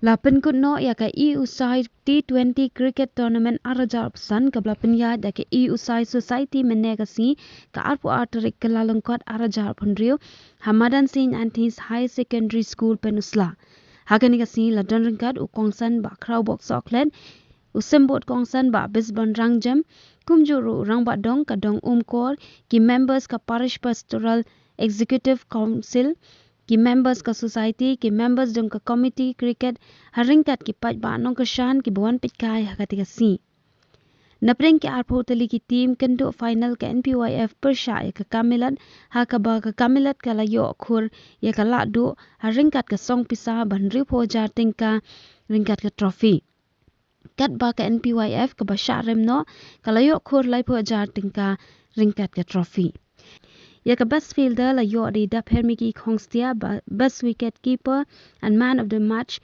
Lapan kuno ya ka usai T20 cricket tournament arajar pesan ke belapan ya da ke usai society menegasi ke arpu arterik ke lalengkot arajar pendrio Hamadan Singh Antis High Secondary School Penusla. Hagan kasi ladan ringkat ukongsan ba crowd box Auckland usembot kongsan ba bisban rangjam kumjuru rang ba dong ka dong umkor ki members ka parish pastoral executive council ki members ka society ki members dong ka committee cricket haringkat ki pat ba nong keshan ki buan pitkai hakatika si napring ki arpo tali ki team kendo final ka NPYF persha ya ka kamilat hakaba ka kamilat ka layo khur ya ka ladu haringkat ka song pisa ban ripo jarting ka ringkat ka trophy kat ba ka NPYF ka basha remno ka layo khur lai po jarting ka ringkat ka trophy ya ka best fielder la yo di da permiki khongstia ba best wicket keeper and man of the match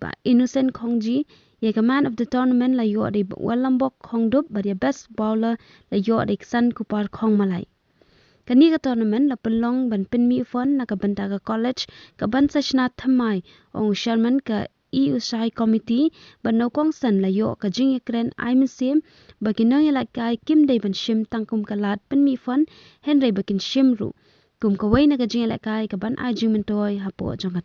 ba Innocent Khongji ya ka man of the tournament la yo di Walambok Khongdup ba dia best bowler la yo di San Kupar Khong Malai kani ka tournament la pelong ban penmi fon na ka banta ka college ka ban sachna thamai ong Sherman ka usai committee ban no kongsan la yo ka jing ekren ai museum baginang ya kai kim dei ban shim tangkum kalat penmi fon Henry bakin shimru kum ka wai na ka jing la kai ka ban ai jing mentoy hapo jong ka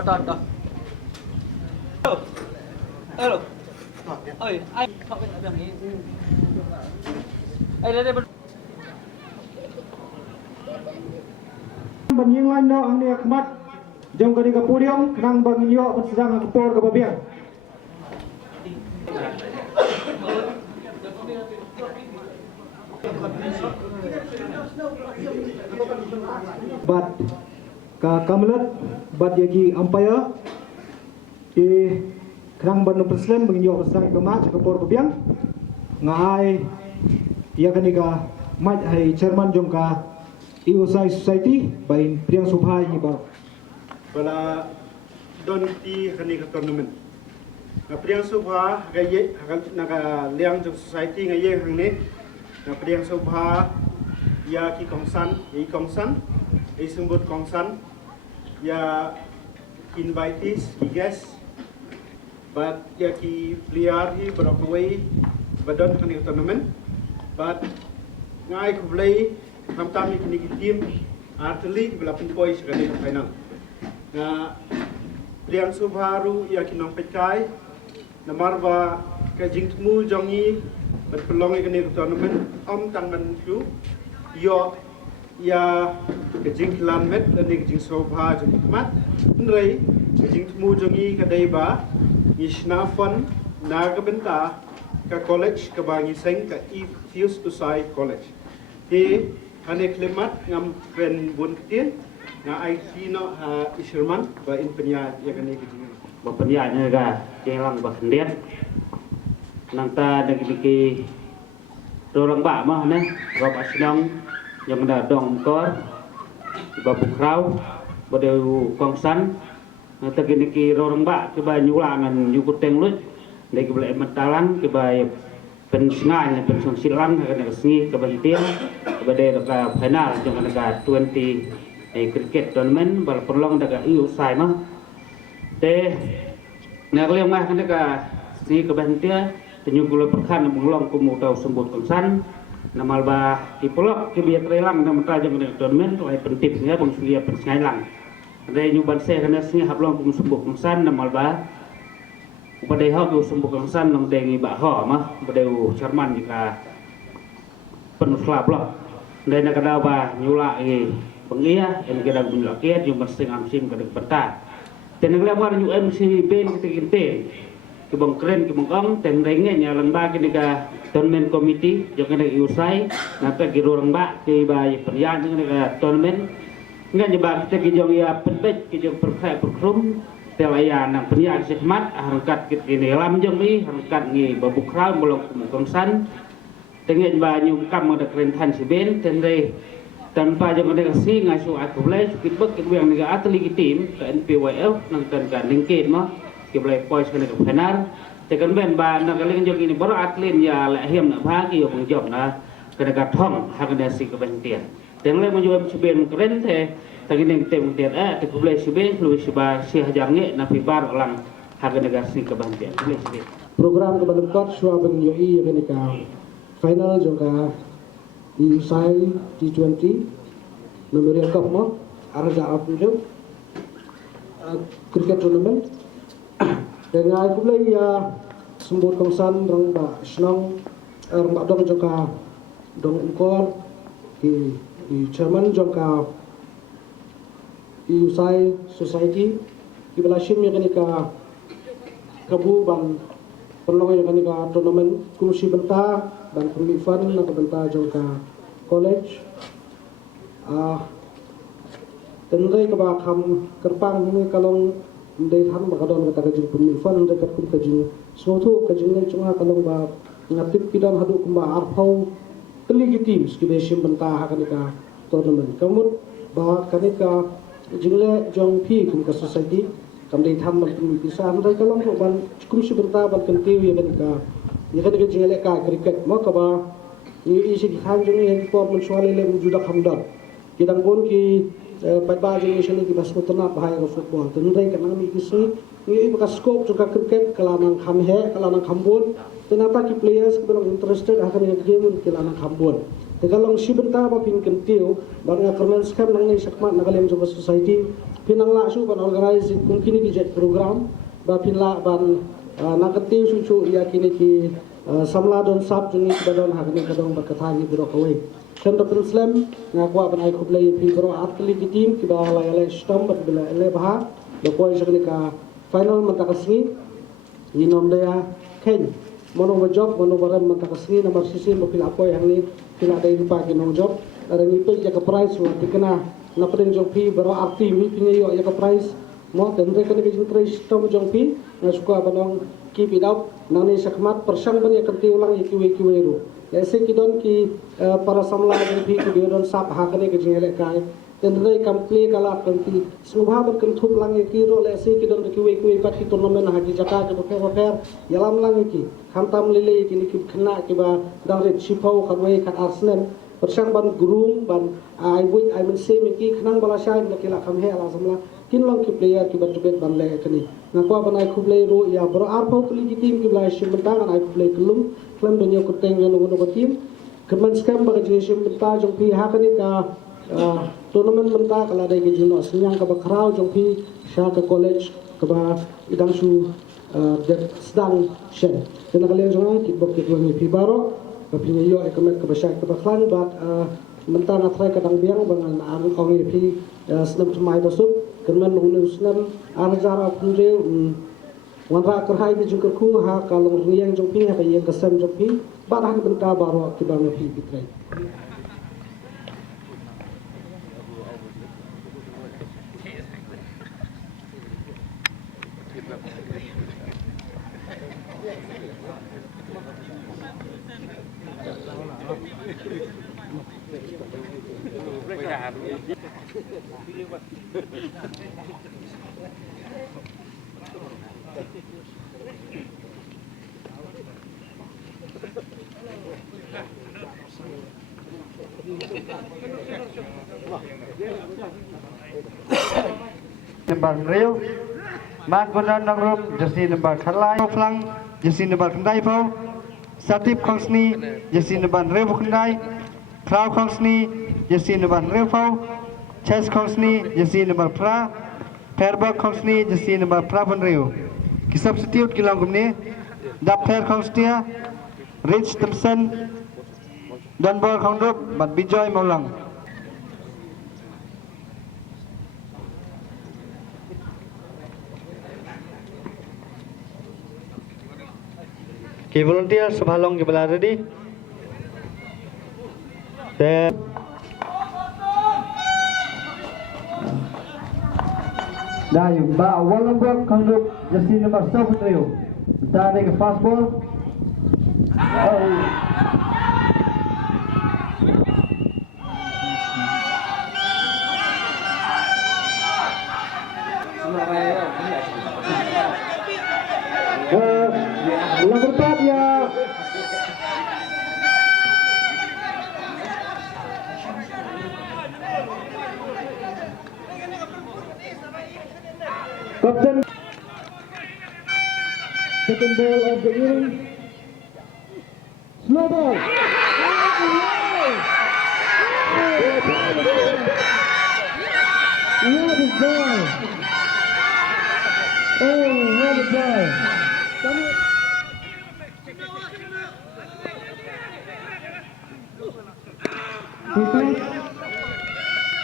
than Ada. Hello. Oi, ai kau bên ở bên này. Ai đây đây. Banying lain no ang ni akmat jom kani ka podium nang bangin yo sedang ke por ke babiang. Bat ka kamlet bat yagi umpire di kerang banu presiden bangin yo sedang ke match ke por babiang ngai ya kani ka match hai chairman jom ka Iosai Society by Priang Subhai ni ba bala don ti kani ka tournament na Priang Subha gaye naga liang jong society ngaye hang ne na Priang Subha ya ki kongsan e sumbut kongsan ya invitees ki guest but ya ki player hi berokoi badon kani ka tournament but ngai kublai Kamtam ni tim arteli belapan poin sekali ke final. Na Priang Subharu ya kinong pekai namar ba ke jingtmu jongi berpelong ke tournament om tangan tu yo ya ke jinglan met dan ke jing Subha jeng mat ndrei ke jingtmu jongi ke deba isnafon na ke benta ke college ke bangi seng ke Fuse Usai College. Di ane klimat ngam kren bun ketin na IT no Isherman ba in penya ya kane kijing ba penya nya ga jelang ba kendian nang ta de ki dorang ba mah ne rob asnong yang da dong kor ba bukrau ba de kongsan ta ki dorang ba ke ba nyulangan nyukuteng lut de ki bele matalang ke baเป็นงานเป็นช่วงศิลังกันก็สิกับเตียงประเดี๋ยวก็final จังกันก็20cricket tournamentบอลปลองดักอยู่สายมั้งแต่นักเลี้ยงมากันก็สิกับเตียเป็นยุคกุลประคันมึงลองกุมเตาสมบูรณ์กันสั้นน้ำมันบาที่ปลอกที่เบียดไรลังน้ำมันตายจังกันtournamentไว้เป็นติดเนี่ยบางสิ่งเป็นไงลังแต่ยุคบันเซ่กันสิหับลองกุมสมบูรณ์กันสั้นน้ำมันบาประเดี๋ยวเขาดูสมบูรณ์สั้นน้องแดงบะห่อมาประเดี๋ยวชาร์มันจกเป็นฟลาบล็อกในนักดาวบายุลาบางเอี้ยเอ็นกระดังบุญหลักเกี้ยอยู่มันสิงห์ซิมกระดังปัตตาแต่นักเลี้ยงว่าอยู่MCเป็นกินเต้กิบงเครนกิบงอ้องแต่ในเงี้ยเนี่ยลังบ้ากินกับทัวร์นาเมนต์คอมมิตี้ยังกันอยู่ไซนับแต่กิโลลังบ้าที่บายปัญญายังกันกับทัวร์นาเมนต์งั้นจะบ้าแต่กิจงยาเป็นเบ็ดกิจงประแค่ประครุมแต่ว่าอย่างนังปัญญาสิมัดharkatกินเล่มยังมีharkatงี้บุคลากรมลงกลุ่มกองสันแต่เงี้ยบาอยู่กำมันตะเกรงทันสิเบนแต่ใน tanpa jangan ada kasih ngasuh aku boleh kita buat kita yang negara atlet tim ke NPYF nangkan kan lingkit mah kita boleh poin ke negara final tekan ben ba nak kali kan ini baru atlet ya lahir nak bagi yang menjawab na ke negara thong hak nasi ke bantian dan le menjawab sebenarnya keren teh tadi yang tem dia kita boleh sebenarnya lu sebab si hajarnya nabi bar orang hak negara si ke bantian boleh sebenarnya program kebalukot suah bengyoi kenika final juga usai T20 Memorial Cup mo Araja Apunjo cricket tournament dengan aku boleh ya sembut kongsan rong ba senang rong ba dong juga dong ukor di chairman juga di usai society di belasim ya kenika kabu ban penolong ya kenika tournament kursi bentah dan pemifan nak bentah juga college tenrai kabakam kerpang ini kalau dari han bakadon kata kajing pemifan dekat kum kajing suatu kajingnya cuma kalau ba ngatip kidan hadu kumba arpau teligi tim skibeshim bentah kanika tournament kamut ba kanika jingle jong pi kum ka society kam dei tham ban pemisan dai kalau ban kum si bentah ban kentiu ya kanika ya kan kita jingle ka cricket mo ka ba ini isi dithan jong yang por mensuali le wujuda khamdan kidang pun ki pada jong isi ki bas kutna bahaya ko football tenrai kan nami kisi ini bekas scope juga cricket kalanang khamhe kalanang khambon tenata ki players belum interested akan yang game kalanang khambon tegalong si benta ba pin kentiu bang kermen skam nang ni sakmat nagalem jong society pinang la su ban organize mungkin ki jet program ba pin la ban nakatiu sucu ya kini ki samla don sab juni badon hakni kadong berkatani biro kawai kenda penslam ngakwa ban ai kublai pi biro atli ki tim ki ba la yale stom bat bila ele bah do koi sakni ka final mantakasni ni nom daya ken mono job mono baran mantakasni nomor sisi mo pila koi hangni pila dai rupa ki nom job ada ni pe ya ka price wa tikna na pedeng job pi biro arti mi pinyo yo ya ka price mo tendre kan ki jintrai stom jong pi na suka banong keep it up nani sakmat persang ban ya kanti ulang ya kiwe ru lese kidon ki para samla ki don sap hakane ke jingele kai tendre kample kala kanti subha ban kan thup lang ya ki ro lese kidon kiwe pat ki tournament haji jaka ke dofer yalam lang ki khantam lele ki ni ki khna ki ba dangre chipau khawe khat arsenal persang ban gurung ban ai wit ai men se me ki khnang bala shai na kila kham he ala samla kin long ki player ki batubet ban le kani ngakwa ban ai khublei ro ya bro arpau kli ki tim ki blai shim bentang ai khublei kelum klam dunia kuteng ngano ngono tim kemen skam ba ki shim benta jong pi ha kani ka tournament benta kala dai ki jino senyang ka bakrau jong pi sha ka college ka ba idang su sedang shen dan kalian jong ki bok ki ngi pi baro ka pinya yo ekomet ka basyak ka baklan bat mentang atrai kadang biang bangan ang kongi pi senam semai basuk kemen nunu senam arjara punre wanra kerhai di jungker ku ha kalong riang jong pi ha yang kesem jong pi barang benta baro ki bang pi pitrai Number real Maggunan Nangrum jersey number Khalai Flang jersey number Kendai Pau Satip Kongsni jersey number Rev Kendai Krau Kongsni jersey number Rev Pau Chess Kongsni jersey number Pra Perba Kongsni jersey number Pra Pun Rev ki substitute ki langum ni Dapher Kongsnia Rich Thompson Dunbar Khongrup bat Bijoy Maulang Okay, volunteers, Subhalong, you are ready? Then, Dayu, ba Wallenberg, Konduk, jersey number 7, Dari ke fast ball. Oh. Captain. Second ball of the inning. Slow ball. What a ball! Oh, what a ball!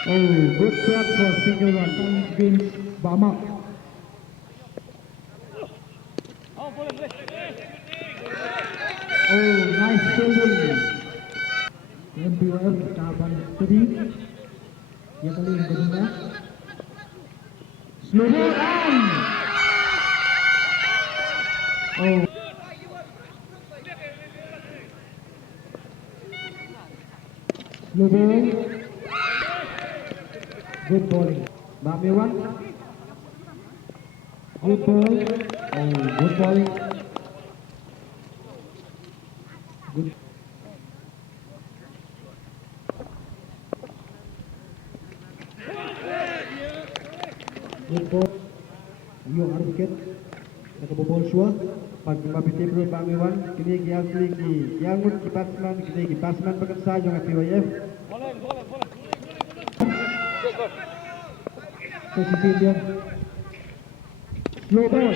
Oh, good shot for single run from Vince Bamak. Oh, nice fielding. MPOF kapan tadi? Ya kali yang kedua. Slow ball on. Oh. Slow ball. Good bowling. Mbak Mewan. Good ball. Oh, good bowling. Good. Good ball. Yung arbiket nakabobol siya. Pag mapitip rin Mbak Mewan, kini giasli giangut ki batsman, kini gi batsman pagkasa yung PYF. Posisi dia. Slow ball.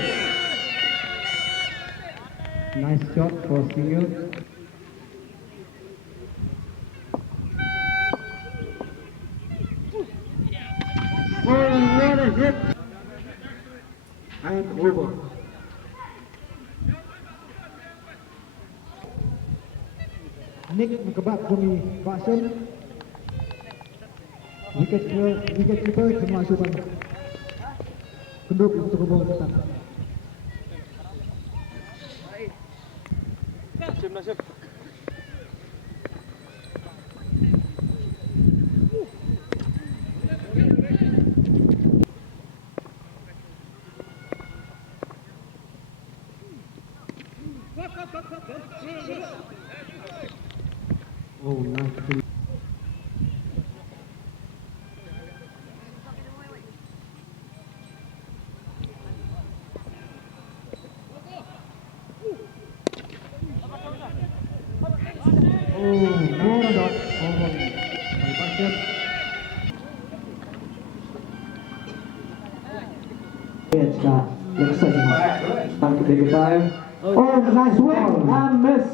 Nice shot for single. Oh, what a hit! And over. Nick nakabat bumi Bakson. Wicket keeper semua asupan. Kenduk untuk bola tetap. Nasib. Oh, nice. Oh, nice swing and miss.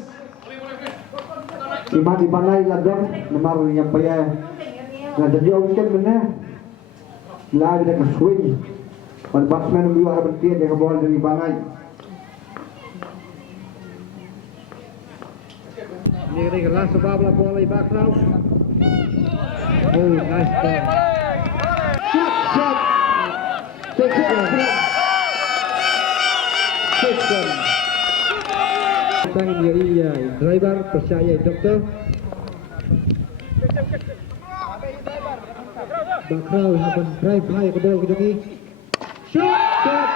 Ima di panai lagam nomor yang payah. Nah, jadi wicket mana? Lagi dia swing. Pada batsman yang ada berhenti dia bola dari panai. Ini kelas sebab la bola di background. Oh, nice ball. Shot. Six run. Sang iya driver percaya dokter. Bakral happen drive high ke ball ke shot.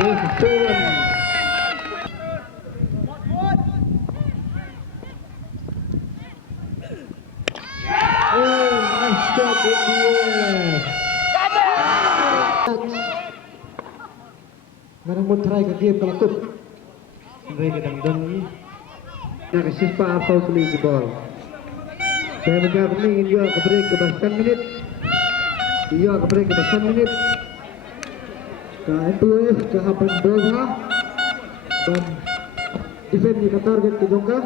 Nice stolen. Oh, nice shot in the air. Ngarang mo try ka game kalakot. Andai ka dangdang ni. Nakasis pa apaw tuloy di ball. Saya menjawab ini ke break ke 10 minit. Iya ke break ke 10 minit. Ka MPOF ke hapan bola. Dan defend di target ke jongka.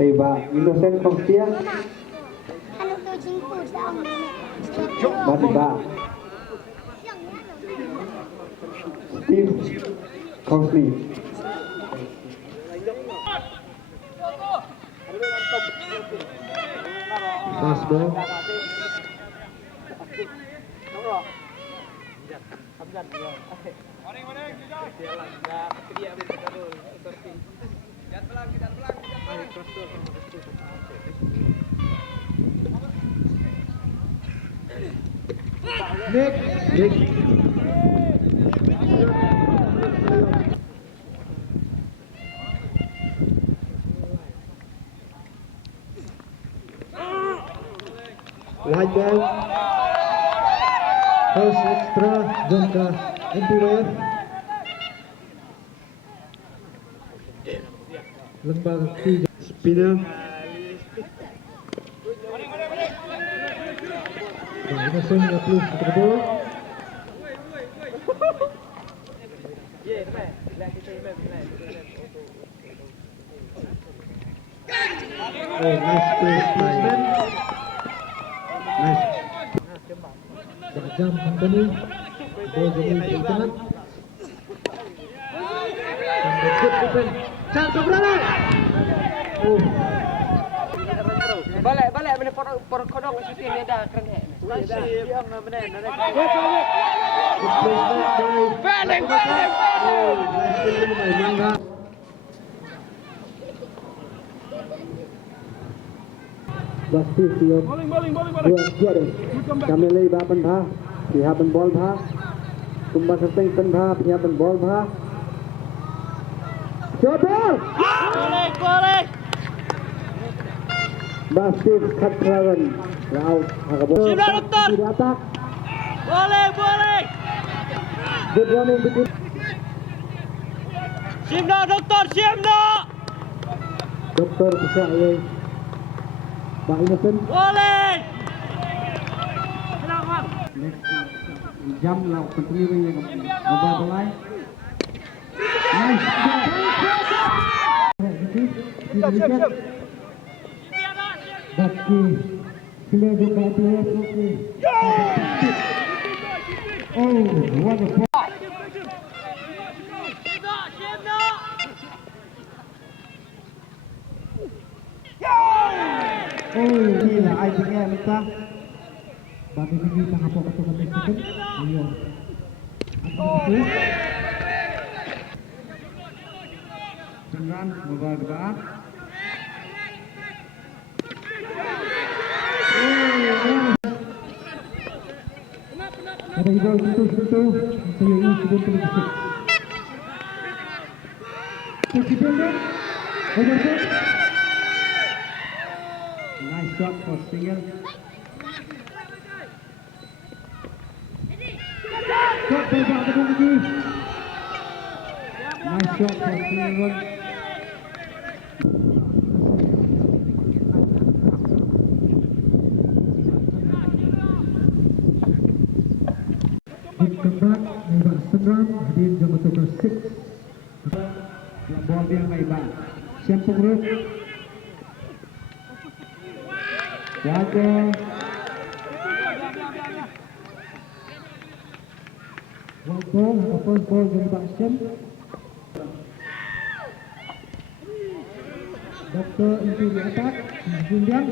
Tiba Innocent Kongsia. Matiba Steve Consley. Fast ball. Nick. dan House Extra Jangka MPWF Lembaga Spinner Innocent 30 tergol. Oh, nice placement. Nice. Jam Company. Ball jadi di tengah. Chance berapa? Oh. Balik mana por kodong situ ni dah keren he. Yang mana nak. Balik. Oh, nice placement by Mangga. Basti siap. Dua siap. Kami lagi bapan bha. Pihak ball bha. Tumbas seteng pen bha. Pihak ball bha. Jodol. Boleh. Basti Khatrawan. Out. Agabol. Sudah doktor. Di atas. Boleh. Good running between. Siap dah doktor, siap dah. Doktor bisa ayah. Pak Innocent. Boleh. Jam lah continue yang over the line. Nice. Siap. Baki. Sila juga dia. Oh, what a pass. Oh, ini lah IPA minta. Bagi ini tengah pokok tu kami second. Iya. Dengan mobile gerak. Ada gol itu. Saya ini sudah terlihat. Presiden. Nice shot for single. Shot by Baghdadi. Nice shot for single. Kembang Naibah Senram hadir jam ke 6. Bola yang Naibah. Siapa grup? Jaga. Ball, ball dari Baksim. Doktor itu di atas, Jundian.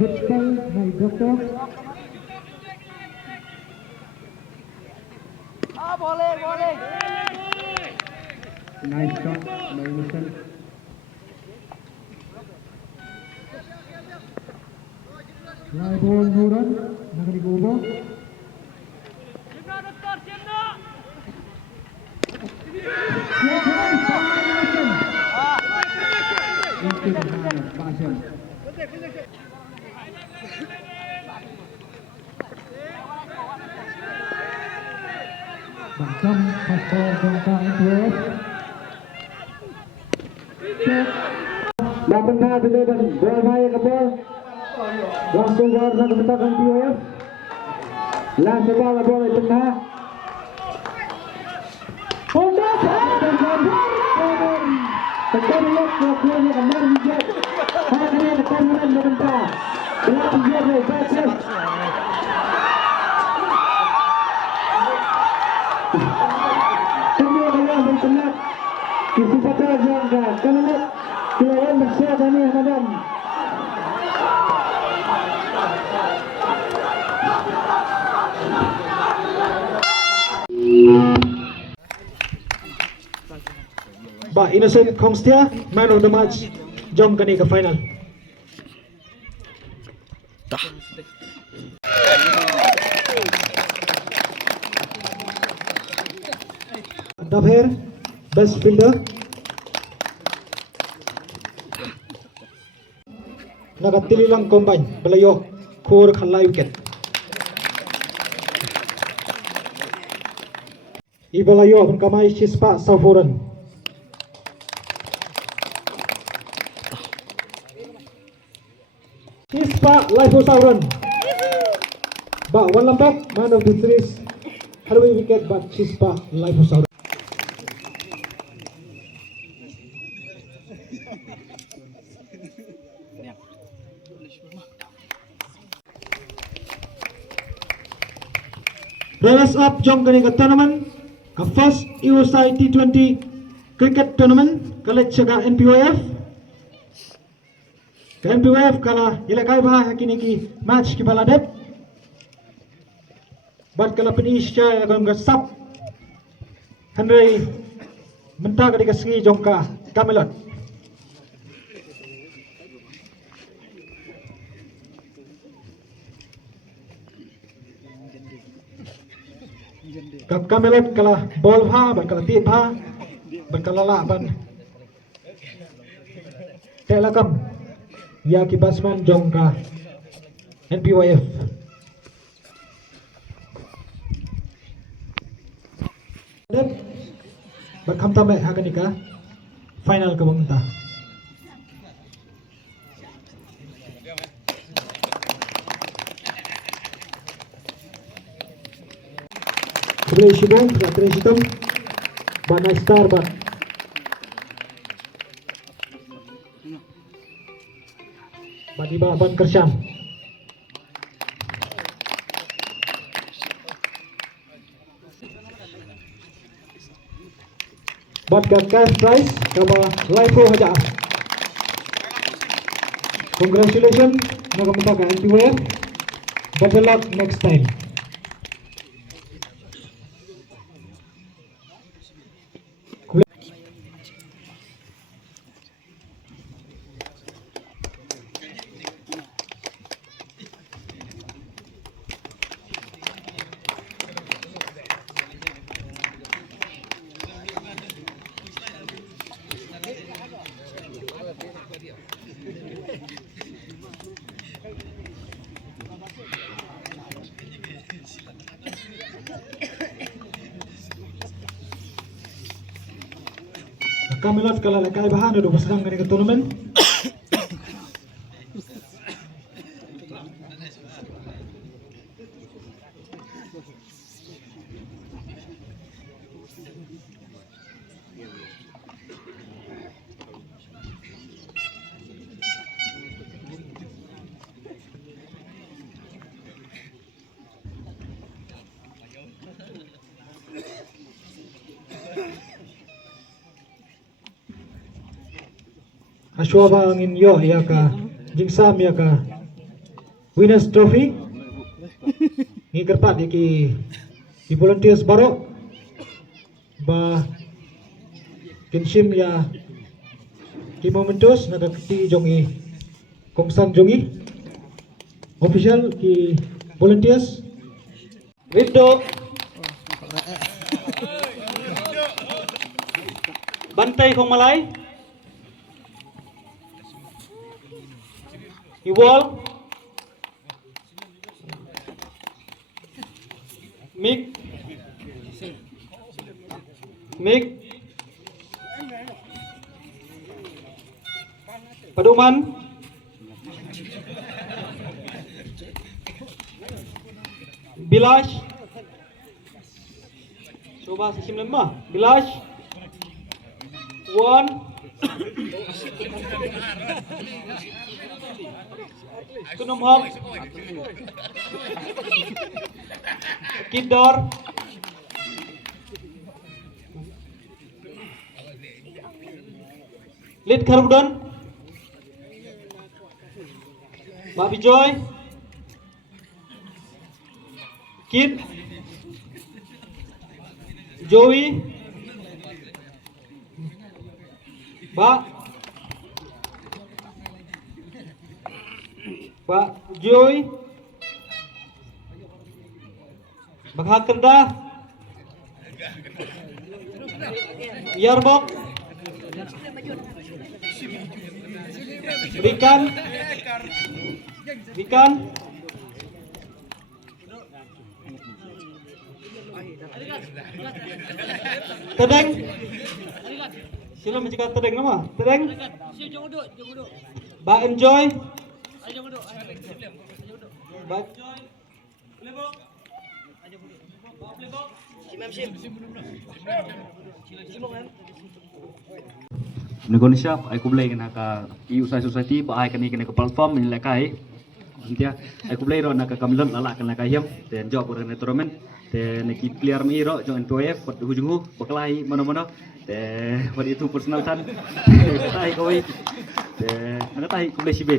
Good ball by Doktor. Boleh. Nice shot by Innocent. Fly ball Nuran, nak digubah. Itu benar, passion. Bahkan pasal tentang itu. Dapat dah dilihat bola baik ke bola. Langsung warna kebetakan POF. Langsung bola di tengah. Honda tekan lihat keluarnya kembali hijau. Hari ini tekan lihat berentah. Belakang dia dari basis. Semua orang bertenang. Kisi kata jangka. Kalau lihat kelawan bersiap ini Ramadan. Ba Innocent Kongstia, man of the match, jom kani ke final. Dabher, best fielder. Nagatili lang combine, balayo, core khalai wicket. Ibalayo pun kamai Chispa Saufuran. Chispa Laifu Saufuran. Ba one lampak, man of the series. Harui wicket but Chispa Laifu Saufuran. Runners up jom kani ke tournament ke first EOSI T20 cricket tournament college jaga NPOF ke NPOF kala ilakai bah kini ki match ki baladep bat kala finish cha kon ke sub Henry mentah kadi ke segi jongka Camelot Kap Camelot kala ball bha ban kala tip bha ban kala la ban telakam ya ki batsman jongka NPYF ban kham tam ha kanika final ka bangta Boleh syukur, tak hitam, banai star ban. Badiba ban kerjam. Bat cash prize, kaba Laifu haja. Congratulations, nakamita ka NPWF. Better luck next time. Camelot kala lakai bahan udah berserang kani ke tournament. Ashwaba angin yo ya ka jingsam ya ka Winners Trophy ni kerpat ki volunteers baru ba kinshim ya ki momentos na kakti jongi kongsan jongi official ki volunteers window bantai kong malai Iwal Mik Paduman Bilash Coba sisim lemah Bilash One Tunum Hop Kidor Lid Kharudon Babi Joy Kid Joey Pak Joy Banghakerda Yarbok Berikan Tedeng sila mencegah tedeng nama tedeng Ba enjoy Ba Indonesia aku boleh kena ke e-usai society ba ai kena ke platform ni lakai nanti aku boleh ro nak kamlon lala kena kayam dan job orang tournament dan neki player mi ro join PF pada hujung baklai mana-mana dan pada itu personal tan tai kau dan nak tai aku boleh sibe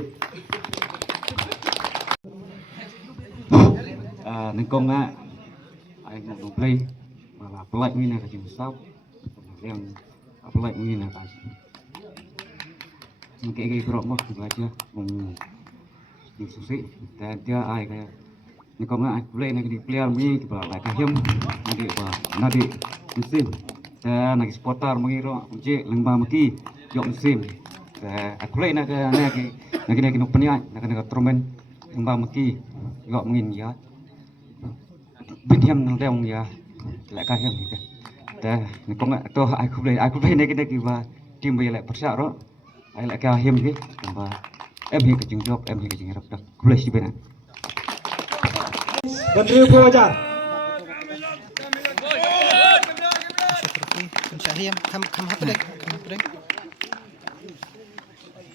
nengkong ah ai nak play malah pelak ni nak kasi usap yang pelak ni nak kasi mungkin kayak kerok mah baca susi dan dia ai kayak ni kau nggak boleh nak di player ni kita lagi kahim nanti musim dan lagi supporter mengiro kunci lembah maki jok musim aku boleh nak nak peniat nak turnamen lembah maki jok mungkin ya bidiam nang leong ya lagi kahim gitu dan ni kau nggak tu aku boleh nak kita tim boleh persiap ro ai lại cao hiếm thế và em hiện cái trường job em hiện cái trường hợp boleh sih benar Menteri Pelajar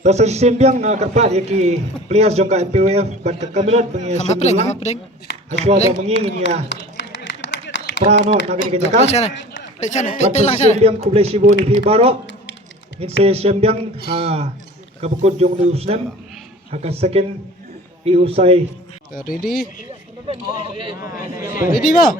Pasal sembiang kerpat yaki players jongka MPWF ban kekamilan pengias sembilan aswa ba mengingin ya prano nagani kejakan pasal sembiang kublai sibo ni pi baro Inse sembiang kabukod jong Usnem haka second iusay Ready ba?